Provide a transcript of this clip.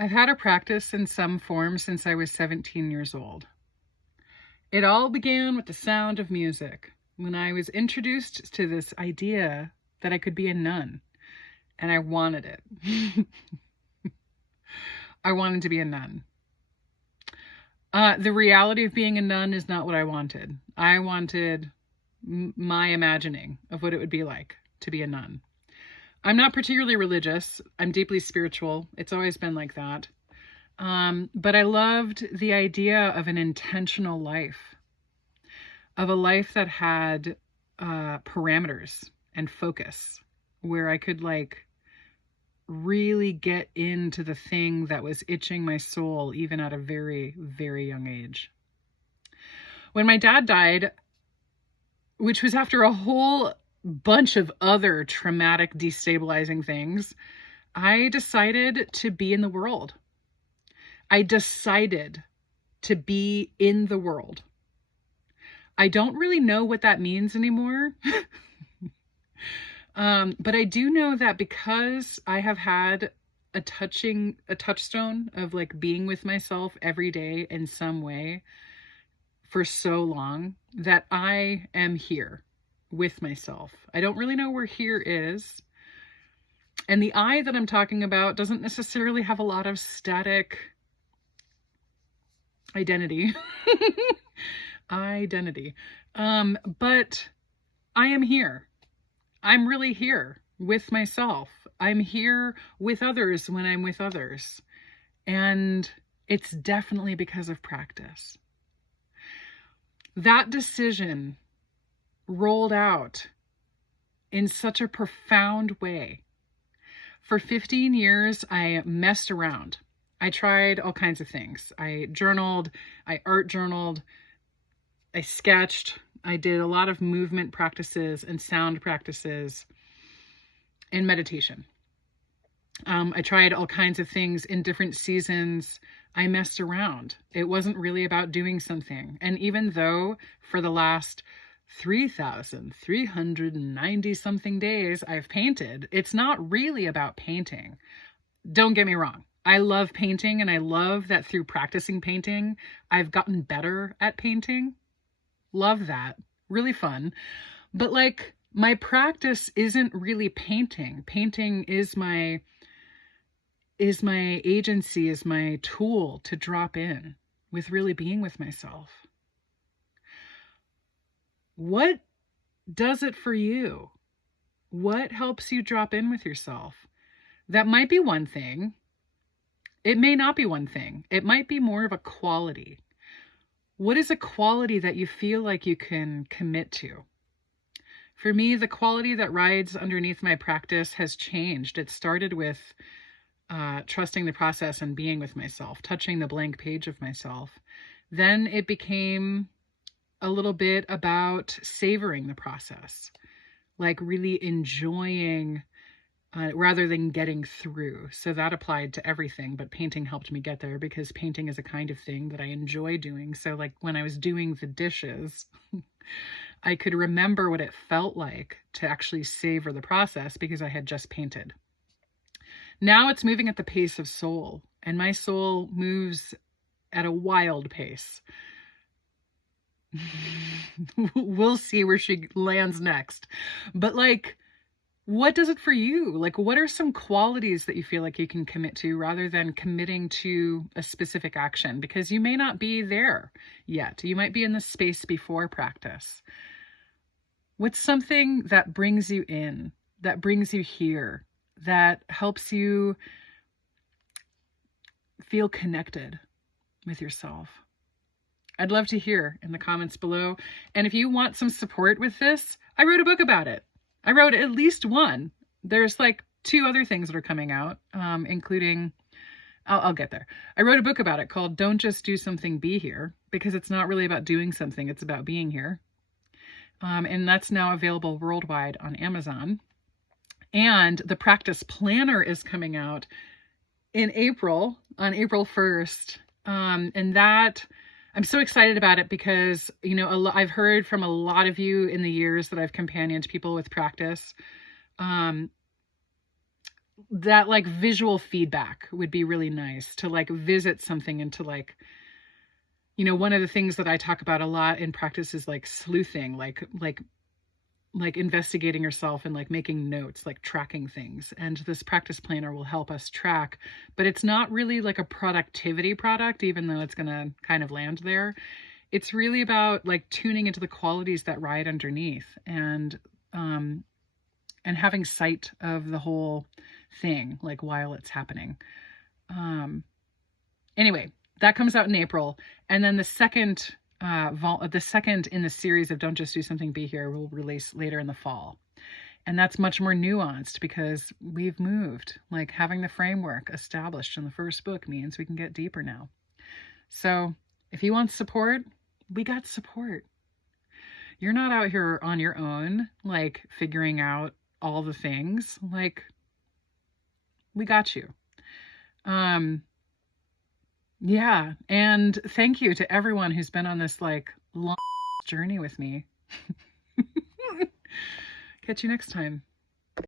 I've had a practice in some form since I was 17 years old. It all began with the sound of music when I was introduced to this idea that I could be a nun, and I wanted it. I wanted to be a nun. The reality of being a nun is not what I wanted. I wanted my imagining of what it would be like to be a nun. I'm not particularly religious. I'm deeply spiritual. It's always been like that. But I loved the idea of an intentional life, of a life that had parameters and focus, where I could really get into the thing that was itching my soul, even at a very, very young age. When my dad died, which was after a whole bunch of other traumatic, destabilizing things, I decided to be in the world. I decided to be in the world. I don't really know what that means anymore. But I do know that because I have had a touchstone of being with myself every day in some way for so long, that I am here with myself. I don't really know where here is. And the I that I'm talking about doesn't necessarily have a lot of static identity. But I am here. I'm really here with myself. I'm here with others when I'm with others. And it's definitely because of practice. That decision rolled out in such a profound way. For 15 years, I messed around. I tried all kinds of things. I journaled, I art journaled, I sketched, I did a lot of movement practices and sound practices and meditation. I tried all kinds of things in different seasons. I messed around. It wasn't really about doing something. And even though for the last 3,390 something days I've painted, it's not really about painting. Don't get me wrong. I love painting, and I love that through practicing painting, I've gotten better at painting. Love that. Really fun. But my practice isn't really painting. Painting is my agency, is my tool to drop in with really being with myself. What does it for you? What helps you drop in with yourself? That might be one thing. It may not be one thing. It might be more of a quality. What is a quality that you feel like you can commit to? For me, the quality that rides underneath my practice has changed. It started with trusting the process and being with myself, touching the blank page of myself. Then it became a little bit about savoring the process, really enjoying rather than getting through. So that applied to everything, but painting helped me get there because painting is a kind of thing that I enjoy doing. So when I was doing the dishes, I could remember what it felt like to actually savor the process because I had just painted. Now it's moving at the pace of soul, and my soul moves at a wild pace. We'll see where she lands next. But what does it for you? What are some qualities that you feel like you can commit to rather than committing to a specific action? Because you may not be there yet. You might be in the space before practice. What's something that brings you in, that brings you here, that helps you feel connected with yourself? I'd love to hear in the comments below. And if you want some support with this, I wrote a book about it. I wrote at least one. There's 2 other things that are coming out, including, I'll get there. I wrote a book about it called Don't Just Do Something, Be Here, because it's not really about doing something, it's about being here. And that's now available worldwide on Amazon. And the practice planner is coming out in April, on April 1st. And that, I'm so excited about it because, I've heard from a lot of you in the years that I've companioned people with practice, that like visual feedback would be really nice, to like visit something and to like, one of the things that I talk about a lot in practice is like sleuthing, like investigating yourself and like making notes, like tracking things. And this practice planner will help us track, but it's not really like a productivity product, even though it's going to kind of land there. It's really about like tuning into the qualities that ride underneath, and having sight of the whole thing, like while it's happening. Anyway, that comes out in April. And then the second in the series of Don't Just Do Something, Be Here will release later in the fall. And that's much more nuanced because we've moved. Like having the framework established in the first book means we can get deeper now. So if you want support, we got support. You're not out here on your own, like figuring out all the things. Like, we got you. Yeah. And thank you to everyone who's been on this like long journey with me. Catch you next time.